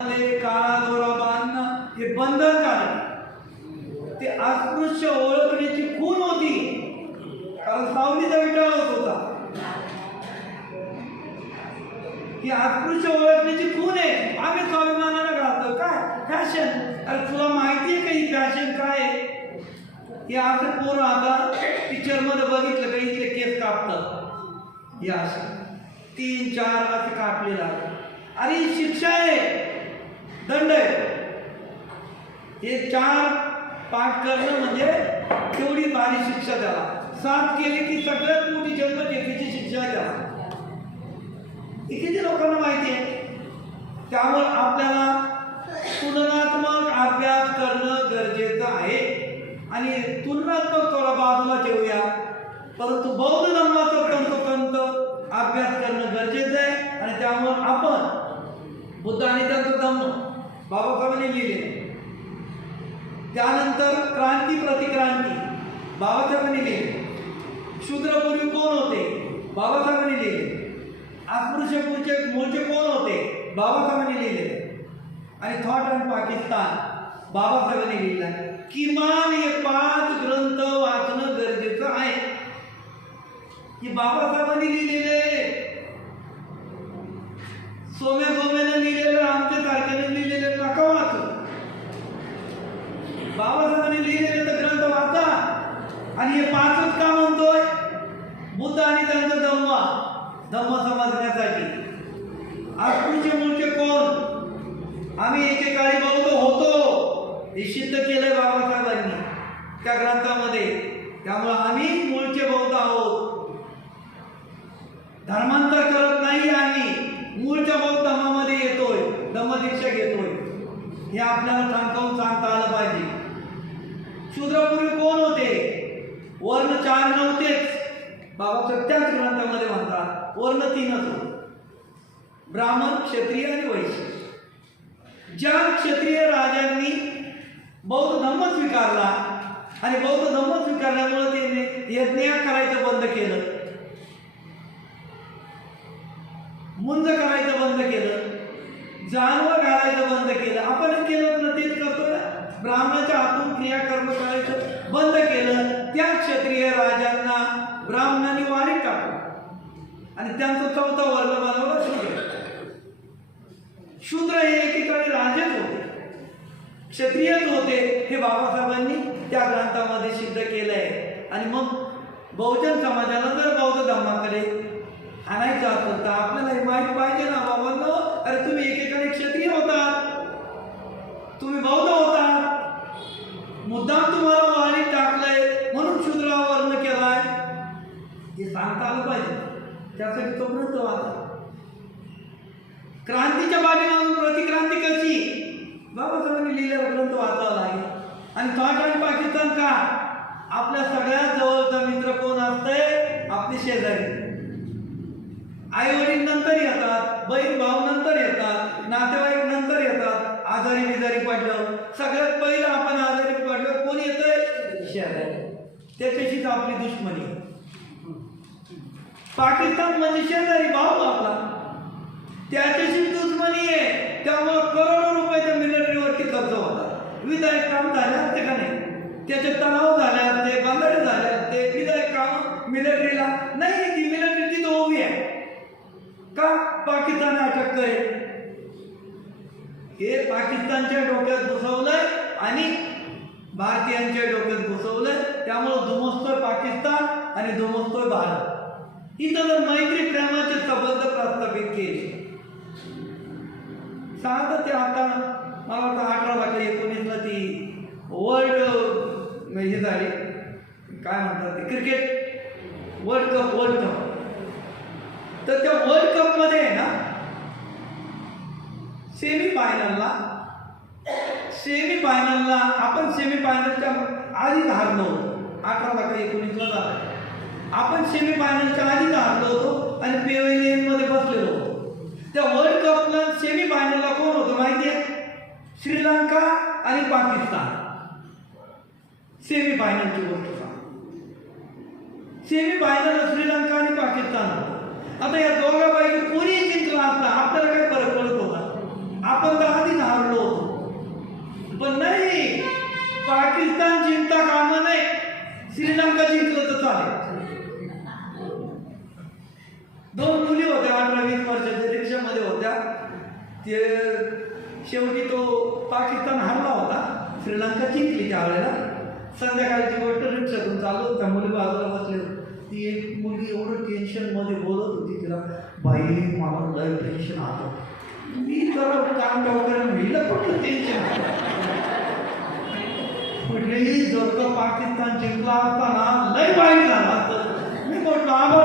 काळा दोरा बांधणं हे बंधनकारक, ते अस्पृश्य ओळखण्याची खूण होती, कारण सावलीचा विटाळ होत होता. ही अस्पृश्य ओळखण्याची खूण आहे. आम्ही स्वाभिमानानं घालतो काय फॅशन. अरे तुला माहिती आहे का ही फॅशन काय आहे? हे असं पोरं आता पिक्चर मध्ये बघितलं का इथले केस कापतात, हे असे 3-4 असे कापलेला. अरे ही शिक्षा आहे, दंड आहे. हे 4 पाठ करणं म्हणजे तेवढी भारी शिक्षा द्यावा. 7 केली की सगळ्यात मोठी जन्मठेपेची शिक्षा द्यावा. हे किती लोकांना माहिती आहे? त्यामुळे आपल्याला तुलनात्मक अभ्यास करणं गरजेचं आहे. आणि तुलनात्मक थोडा बाजूला ठेवूया, परंतु बौद्ध धर्माचा तंतोतंत अभ्यास करणं गरजेचं आहे. आणि त्यामुळे आपण बुद्ध आणि त्यांचा धम्म बाबासाहेबांनी लिहिले. त्यानंतर क्रांती प्रतिक्रांती बाबासाहेबांनी लिहिले. शूद्रपूर्वी कोण होते? बाबासाहेबांनी लिहिले. अस्पृश्य मूळचे कोण होते? बाबासाहेबांनी लिहिले. आणि थॉट अँड पाकिस्तान बाबासाहेबांनी लिहिला. किमान हे 5 ग्रंथ वाचणं गरजेचं आहे. की बाबासाहेबांनी लिहिलेले, सोम्याने लिहिलेलं, आमच्या सारख्याने लिहिलेले नका वाचू. बाबासाहेबांनी लिहिलेले तर ग्रंथ वाचा. आणि हे 5च का म्हणतोय? बुद्ध आणि त्यांचा धम्म समजण्यासाठी. अस्पृश्य मूळचे कोण? आम्ही एकेकाळी बौद्ध होतो, हे सिद्ध केलंय बाबासाहेबांनी त्या ग्रंथामध्ये. त्यामुळे आम्ही मूळचे बौद्ध आहोत. धर्मांतर करत नाही, आम्ही मूळच्या बौद्ध धर्मामध्ये येतोय, धम्मदीक्षा घेतोय. हे आपल्याला सांगून सांगता आलं पाहिजे. शूद्रपूर्वी कोण होते? वर्ण 4 नव्हतेच. बाबासाहेब त्याच ग्रंथामध्ये म्हणतात वर्ण 3च होते, ब्राह्मण, क्षत्रिय आणि वैश्य. ज्या क्षत्रिय राजांनी बौद्ध धर्म स्वीकारला आणि बौद्ध धर्म स्वीकारल्यामुळे त्याने यज्ञ करायचं बंद केलं, मुंज करायचं बंद केलं, जानवर घालायचं बंद केलं. आपण केलं ना, तेच करतो ना. ब्राह्मणाच्या हातून क्रियाकर्म करायचं बंद केलं. त्या क्षत्रिय राजांना ब्राह्मणांनी वारीत टाकलं आणि त्यांचा 4था वर्ण बनवला शूद्र. शूद्र हे एकीकडे राजेच होते, क्षत्रियच होते. हे बाबासाहेबांनी त्या ग्रंथामध्ये सिद्ध केलंय. आणि मग बहुजन समाजाला जर बौद्ध धर्माकडे आणायचं असेल तर आपल्याला हे माहीत पाहिजे ना बाबांनो. अरे तुम्ही एकेकाळी क्षत्रिय होतात, तुम्ही बौद्ध होतात, मुद्दाम तुम्हाला वारीत टाकलंय म्हणून शूद्र वर्ण केलाय, हे सांगता आलं पाहिजे. त्यासाठी तो ग्रंथ वाचा. क्रांतीच्या पाठीमागून प्रतिक्रांती कशी? बाबासाहेबांनी लिहिलेला ग्रंथ वाचावा लागेल. आणि थॉट अँड पाकिस्तान का? आपल्या सगळ्यात जवळचा मित्र कोण असतंय? आपले शेजारी. आई वडील नंतर येतात, बहीण भाऊ नंतर येतात, नातेवाईक नंतर येतात. आजारी बिजारी पडलं, सगळ्यात पहिलं आपण आजारी पडलं कोण येतंय? शेजारी. त्याच्याशीच आपली दुश्मनी. पाकिस्तान म्हणजे शेजारी भाऊ आपला, त्याच्याशी दुश्मनी आहे. त्यामुळे करोडो रुपयाच्या मिलिटरीवरती खर्च होता. विधायक काम झाले असते का नाही? त्याचे तणाव झाले असते, बांधणे झाले असते. विधायक काम मिलिटरीला नाही, ती मिलिटरी तिथं उभी आहे का? पाकिस्तान अटक करेल. हे पाकिस्तानच्या डोक्यात घुसवलंय आणि भारतीयांच्या डोक्यात घुसवलंय. त्यामुळं धुमसतोय पाकिस्तान आणि धुमसतोय भारत. इथं जर मैत्री प्रेमाचे संबंध प्रस्थापित केले, सांगता ते आता मला वाटतं 18/19 ती वर्ल्ड हे झाली, काय म्हणतात ते, क्रिकेट वर्ल्ड कप. तर त्या वर्ल्ड कपमध्ये आहे ना, सेमीफायनलला आपण सेमीफायनलच्या आधीच हारलो होतो. 18/19 झालं. आपण सेमीफायनलच्या आधीच हारलो होतो आणि पेव्हिलियनमध्ये बसलेलो होतो. त्या वर्ल्ड कपला सेमीफायनलला कोण होतं माहिती आहे? श्रीलंका आणि पाकिस्तान. सेमीफायनलची गोष्ट सांग. सेमीफायनल श्रीलंका आणि पाकिस्तान होतं. आता या दोघांपैकी कोणी जिंकला असता आपल्याला काय फरक पडत होता? आपण तर आधी श्रीलंका जिंकलं तर चालेल. 2 मुली होत्या 18-20 वर्षाच्या, रिक्षामध्ये होत्या. ते शेवटी तो पाकिस्तान हरला होता, श्रीलंका जिंकली त्यावेळेला. संध्याकाळची गोष्ट, रिक्षातून चालू त्या मुली बाजूला बसले. ती एक मुलगी एवढं टेन्शनमध्ये बोलत होती, तिला बाई मला लय टेन्शन आलं. मी जरा काम वगैरे महिला कुठलं टेन्शन कुठलेही जर का पाकिस्तान जिंकला असताना लय वाईट झाला असतं. मी म्हटलं आबा